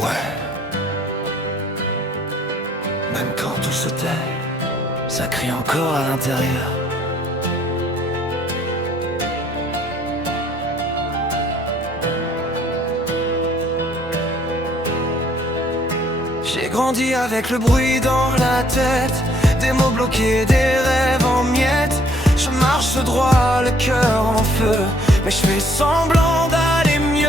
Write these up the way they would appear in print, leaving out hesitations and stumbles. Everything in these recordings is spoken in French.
Ouais. Même quand tout se tait, ça crie encore à l'intérieur. J'ai grandi avec le bruit dans la tête, des mots bloqués, des rêves en miettes. Je marche droit, le cœur en feu, mais je fais semblant d'aller mieux.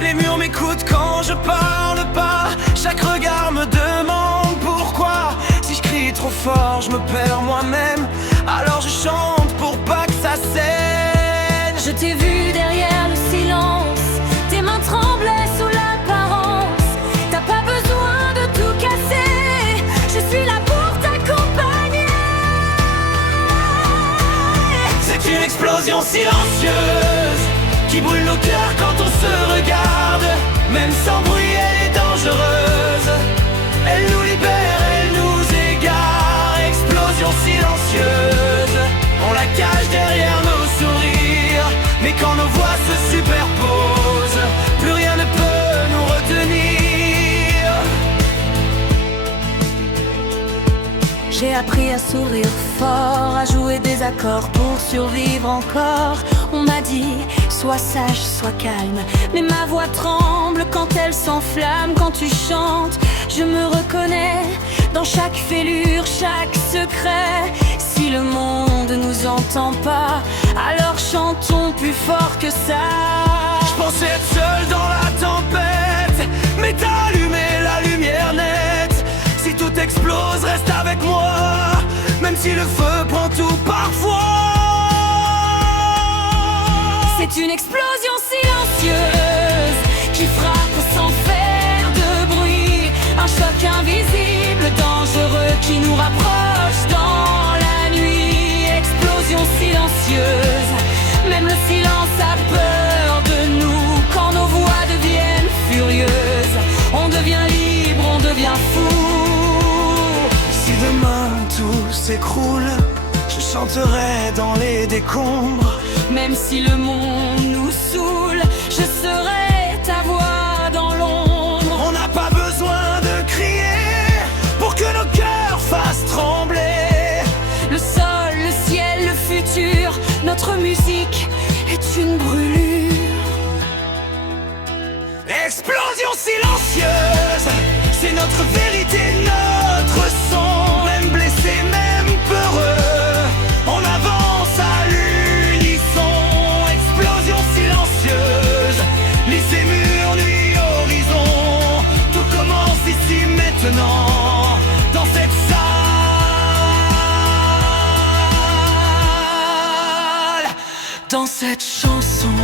Les murs m'écoutent quand je parle pas, chaque regard me demande pourquoi. Si je crie trop fort, je me perds moi-même, alors je chante pour pas que ça saigne. Je t'ai vu derrière le silence, tes mains tremblaient sous l'apparence. T'as pas besoin de tout casser, je suis là pour t'accompagner. C'est une explosion silencieuse qui brûle nos cœurs quand on se regarde. Même sans bruit, elle est dangereuse, elle nous libère, elle nous égare. Explosion silencieuse, on la cache derrière nos sourires, mais quand nos voix se superposent, plus rien ne peut nous retenir. J'ai appris à sourire fort, à jouer des accords pour survivre encore. On m'a dit, sois sage, sois calme, mais ma voix tremble quand elle s'enflamme. Quand tu chantes, je me reconnais dans chaque fêlure, chaque secret. Si le monde nous entend pas, alors chantons plus fort que ça. Je pensais être seul dans la tempête, mais t'as allumé la lumière nette. Si tout explose, reste avec moi, même si le feu prend tout parfois. C'est une explosion silencieuse qui frappe sans faire de bruit. Un choc invisible, dangereux qui nous rapproche dans la nuit. Explosion silencieuse, même le silence a peur de nous. Quand nos voix deviennent furieuses, on devient libre, on devient fou. Si demain tout s'écroule, je chanterai dans les décombres. Même si le monde nous saoule, je serai ta voix dans l'ombre. On n'a pas besoin de crier pour que nos cœurs fassent trembler. Le sol, le ciel, le futur, notre musique est une brûlure. Explosion silencieuse, c'est notre vérité, notre son. Même blessé, même peureux, on avance à l'unisson. Explosion silencieuse, lycée, mur, nuit, horizon. Tout commence ici maintenant, dans cette salle, dans cette chanson.